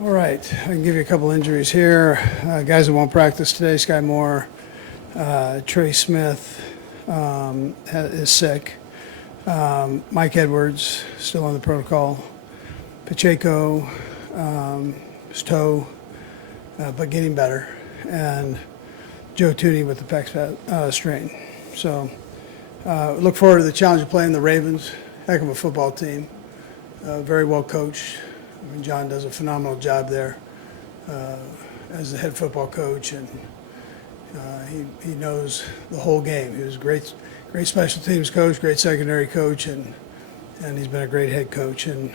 All right, I can give you a couple injuries here. Guys that won't practice today: Sky Moore, Trey Smith is sick. Mike Edwards still on the protocol. Pacheco, his toe, but getting better, and Joe Tooney with the pec strain. So look forward to the challenge of playing the Ravens. Heck of a football team, very well coached. I mean, John does a phenomenal job there as the head football coach, and he knows the whole game. He was a great special teams coach, great secondary coach, and he's been a great head coach. And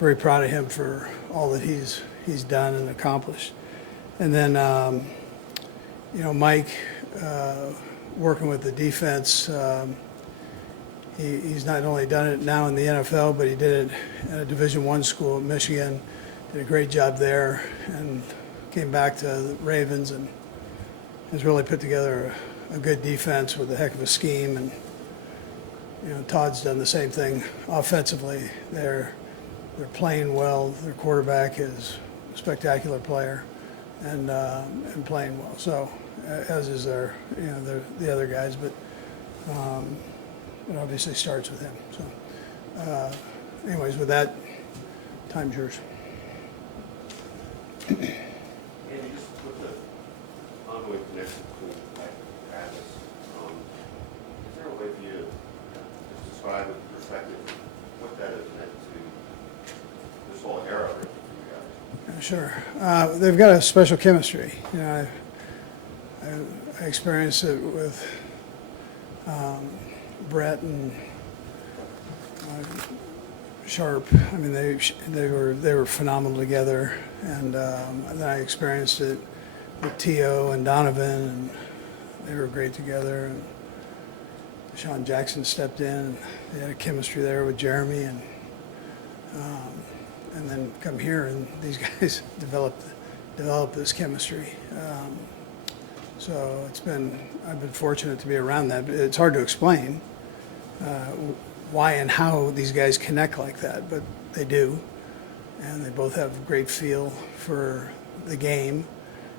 very proud of him for all that he's done and accomplished. And then Mike working with the defense. He's not only done it now in the NFL, but he did it at a Division I school in Michigan. Did a great job there, and came back to the Ravens and has really put together a good defense with a heck of a scheme. And Todd's done the same thing offensively. They're playing well. Their quarterback is a spectacular player, and playing well. So as is the other guys, but. It obviously starts with him. So, anyways, with that, time's yours. Andy, just with the ongoing connection between Mike and Travis, is there a way for you to just describe with perspective what that has meant to this whole era for you guys? Sure. They've got a special chemistry. I experienced it with Brett and Sharp. I mean, they were phenomenal together, and then I experienced it with T.O. and Donovan, and they were great together. And Sean Jackson stepped in, and they had a chemistry there with Jeremy, and then come here, and these guys developed this chemistry. So I've been fortunate to be around that. But it's hard to explain why and how these guys connect like that, but they do. And they both have a great feel for the game,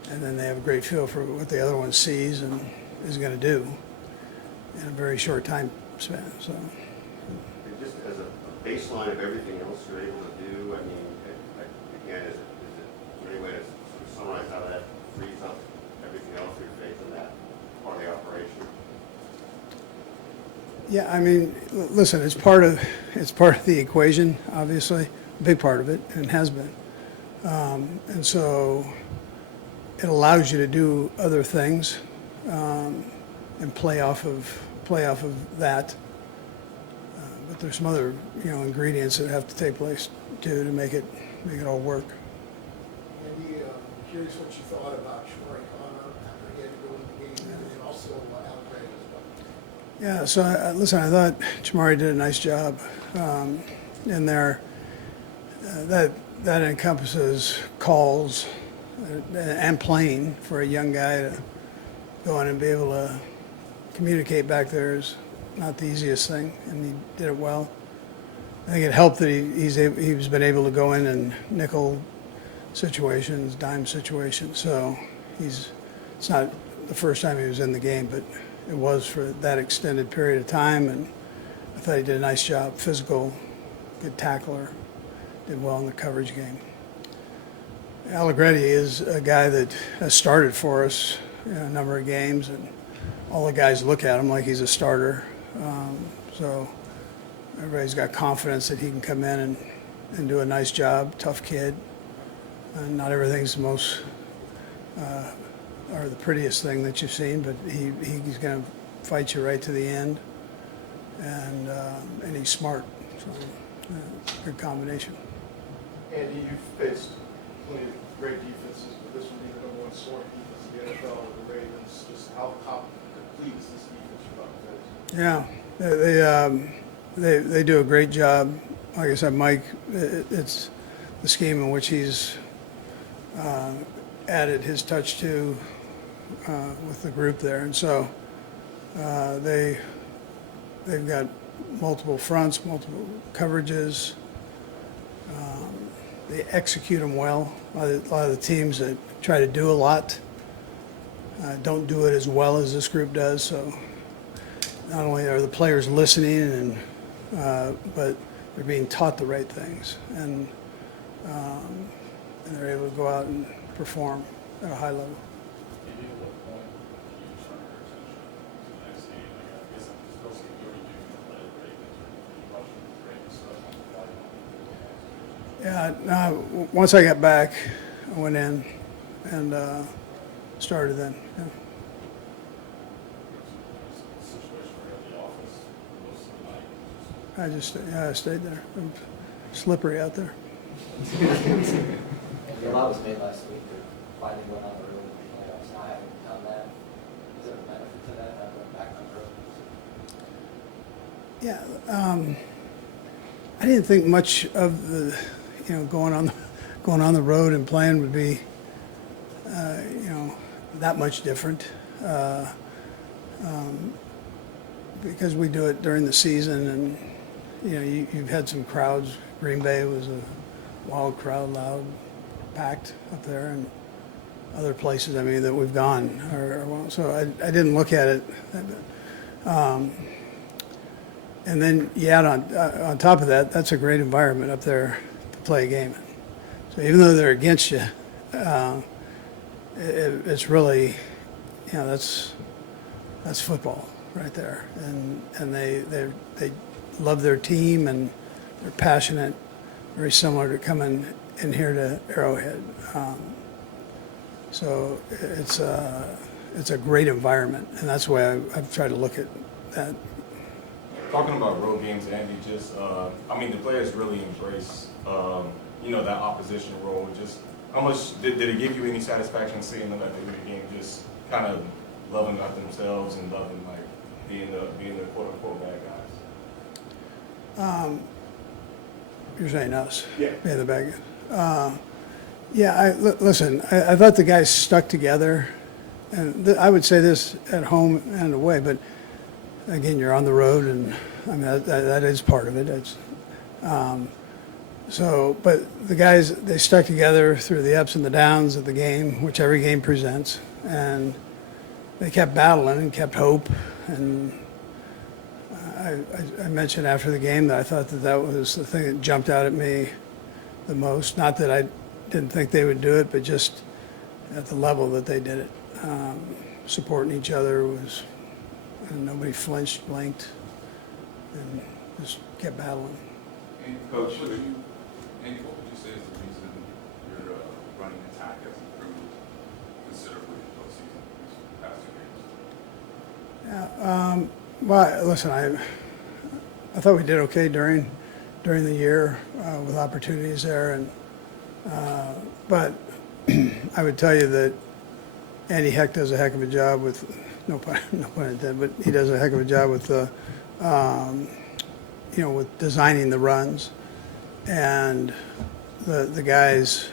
and then they have a great feel for what the other one sees and is going to do in a very short time span. So, and just as a baseline of everything else you're able to do, I mean, again, is there any way to sort of summarize how that frees up everything else, your faith in that part of the operation? Yeah, I mean, listen, it's part of the equation, obviously, a big part of it, and has been. And so it allows you to do other things and play off of that. But there's some other ingredients that have to take place too to make it all work. Andy, curious what you thought about Shamari Connor after he had to go in the game, and also Al Gray as well. Yeah, so listen, I thought Chamari did a nice job in there. That encompasses calls and playing for a young guy to go in and be able to communicate back there is not the easiest thing, and he did it well. I think it helped that he's been able to go in and nickel situations, dime situations. So it's not the first time he was in the game, but it was for that extended period of time, and I thought he did a nice job. Physical, good tackler, did well in the coverage game. Allegretti is a guy that has started for us in a number of games, and all the guys look at him like he's a starter. So everybody's got confidence that he can come in and do a nice job. Tough kid, and not everything's the most or the prettiest thing that you've seen, but he's going to fight you right to the end, and he's smart. So good combination. Andy, you've faced plenty of great defenses, but this would be the number one scoring defense in the NFL with the Ravens. Just how complete is this defense you're about to face? Yeah, they do a great job. Like I said, Mike, it's the scheme in which he's added his touch to with the group there, and so they've got multiple fronts, multiple coverages. they execute them well. A lot of the teams that try to do a lot don't do it as well as this group does. So not only are the players listening, but they're being taught the right things, and they're able to go out and perform at a high level. Maybe at what point do you turn your attention to the next game? Like, I guess I'm just supposed to be already doing the play Ravens, or are you watching the Ravens stuff on the fly? Yeah, once I got back, I went in and started then. Yeah. Situation where you're at the office most of the night. I stayed there. Slippery out there. A lot was made last week that finally went on the road in the playoffs. Now having done that, is there a benefit to that, not going back on the road? Yeah, I didn't think much of the, going on the road and playing would be, that much different. Because we do it during the season, and you've had some crowds. Green Bay was a wild crowd, loud, packed up there, and other places. I mean, that we've gone. So I didn't look at it. And then, on top of that, that's a great environment up there to play a game in. So even though they're against you, it's really, that's football right there. And they love their team, and they're passionate, very similar to coming in here to Arrowhead. So it's a great environment, and that's the way I've tried to look at that. Talking about road games, Andy, the players really embrace, that opposition role. Just how much did it give you any satisfaction seeing them at the end of the game, just kind of loving about themselves and loving being the quote unquote bad guys? You're saying us? Yeah. Being the bad guys. Listen, I thought the guys stuck together, and I would say this at home and away, but again, you're on the road, and that is part of it. But the guys, they stuck together through the ups and the downs of the game, which every game presents, and they kept battling and kept hope. And I mentioned after the game that I thought that was the thing that jumped out at me the most. Not that I didn't think they would do it, but just at the level that they did it. Supporting each other and nobody flinched, blinked, and just kept battling. And Coach, what would you say is the reason your running attack has improved considerably postseason these past 2 games? Well, listen, I thought we did okay during the year with opportunities there, and but I would tell you that Andy Heck does a heck of a job with no pun intended, but he does a heck of a job with with designing the runs, and the guys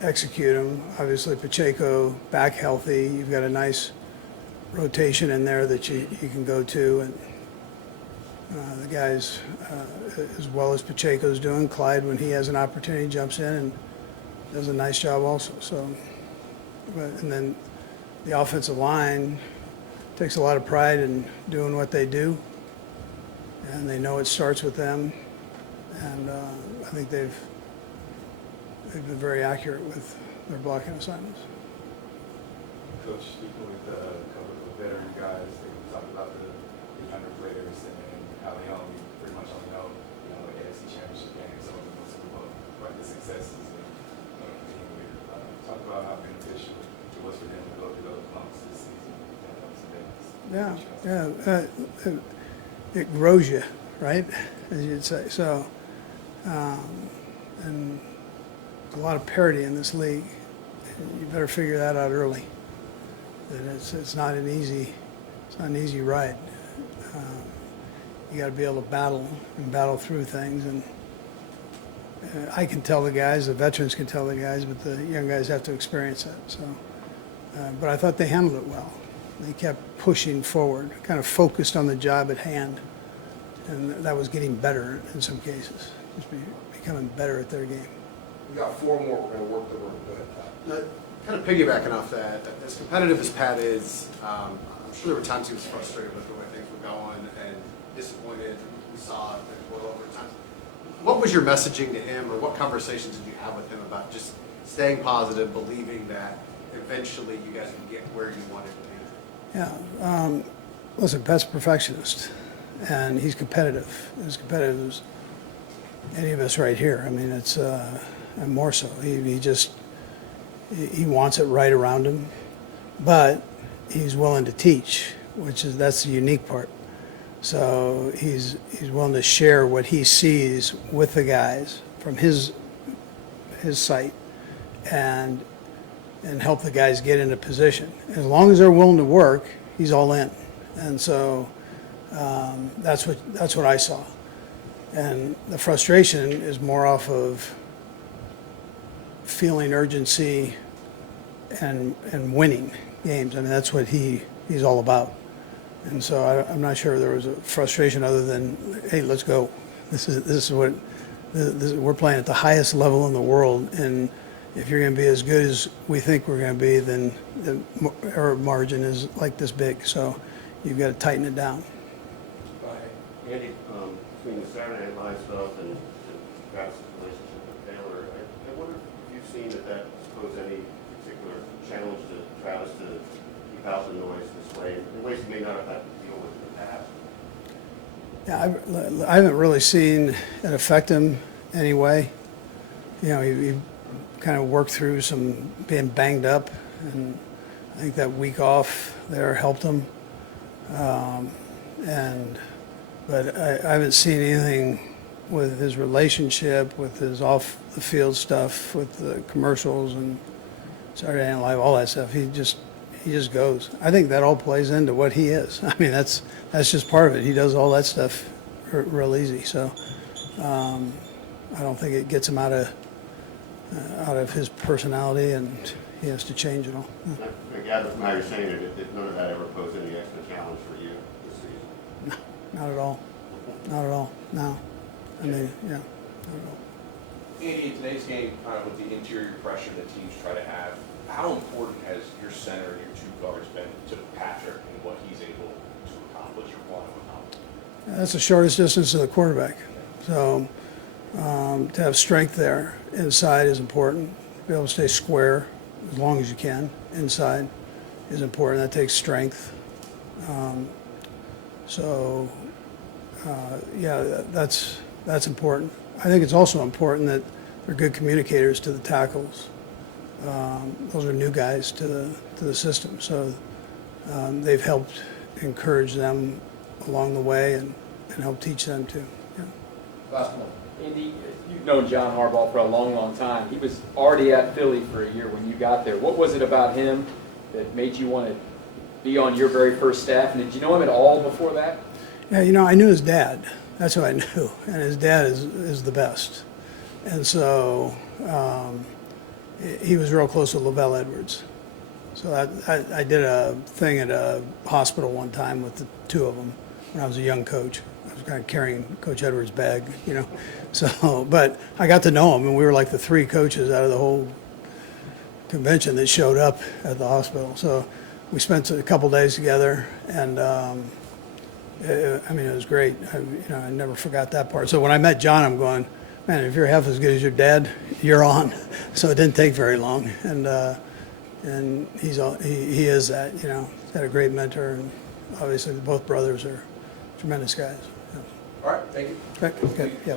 execute them. Obviously, Pacheco back healthy. You've got a nice rotation in there that you can go to, and the guys, as well as Pacheco's doing, Clyde, when he has an opportunity, jumps in and does a nice job also. So, and then the offensive line takes a lot of pride in doing what they do, and they know it starts with them, and I think they've been very accurate with their blocking assignments. Coach, speaking with a couple of veteran guys, they talked about the younger players and how they pretty much only know, the AFC Championship Game, some of them know Super Bowl, but the successes and talk about how beneficial it was for them to go through those bumps this season. It grows you, right, as you'd say. So, and there's a lot of parity in this league. You better figure that out early. That it's not an easy ride. You got to be able to battle through things, and I can tell the guys, the veterans can tell the guys, but the young guys have to experience that. So, but I thought they handled it well. They kept pushing forward, kind of focused on the job at hand, and that was getting better in some cases. just becoming better at their game. We got 4 more we're going to work the room. Go ahead, Pat. Kind of piggybacking off that, as competitive as Pat is, I'm sure there were times he was frustrated with the way things were going and disappointed. We saw it boil over at times. What was your messaging to him, or what conversations did you have with him about just staying positive, believing that eventually you guys can get where you wanted to be? Yeah. Listen, Pat's a perfectionist, and he's competitive. As competitive as any of us right here. I mean, it's and more so. He wants it right around him, but he's willing to teach, that's the unique part. So he's willing to share what he sees with the guys from his sight, and help the guys get into position. As long as they're willing to work, he's all in. And so that's what I saw. And the frustration is more off of feeling urgency and winning games. I mean, that's what he's all about. And so I'm not sure there was a frustration other than, hey, let's go. We're playing at the highest level in the world, and if you're going to be as good as we think we're going to be, then the error margin is like this big. So you've got to tighten it down. Andy, between the Saturday Night Live stuff and Travis' relationship with Taylor, I wonder if you've seen that posed any particular challenge to Travis to keep out the noise this way, in ways he may not have had to deal with in the past. Yeah, I haven't really seen it affect him anyway. You know, he kind of worked through some being banged up, and I think that week off there helped him. But I haven't seen anything with his relationship, with his off the field stuff, with the commercials and Saturday Night Live, all that stuff. He just goes. I think that all plays into what he is. I mean, that's just part of it. He does all that stuff real easy. So I don't think it gets him out of his personality, and he has to change it all. I gather from how you're saying it, that none of that ever posed any extra challenge for you this season. No, not at all. Not at all. No. I mean, yeah, not at all. Andy, in today's game, kind of with the interior pressure that teams try to have, how important has your center and your 2 guards been to Patrick and what he's able to accomplish or want to accomplish? That's the shortest distance to the quarterback. So to have strength there inside is important. To be able to stay square as long as you can inside is important. That takes strength. Yeah, that's important. I think it's also important that they're good communicators to the tackles. Those are new guys to the system, so they've helped encourage them along the way and help teach them too. Yeah. Last one. Andy, you've known John Harbaugh for a long, long time. He was already at Philly for a year when you got there. What was it about him that made you want to be on your very first staff? And did you know him at all before that? Yeah, you know, I knew his dad. That's who I knew, and his dad is the best. And so he was real close to Lavelle Edwards. So I did a thing at a hospital one time with the 2 of them when I was a young coach. I was kind of carrying Coach Edwards' bag, you know. So, but I got to know him, and we were like the 3 coaches out of the whole convention that showed up at the hospital. So we spent a couple days together, and I mean, it was great. I never forgot that part. So when I met John, I'm going, man, if you're half as good as your dad, you're on. So it didn't take very long, and he is that. You know, he's got a great mentor, and obviously both brothers are tremendous guys. Yeah. All right, thank you. Okay, good. Yeah.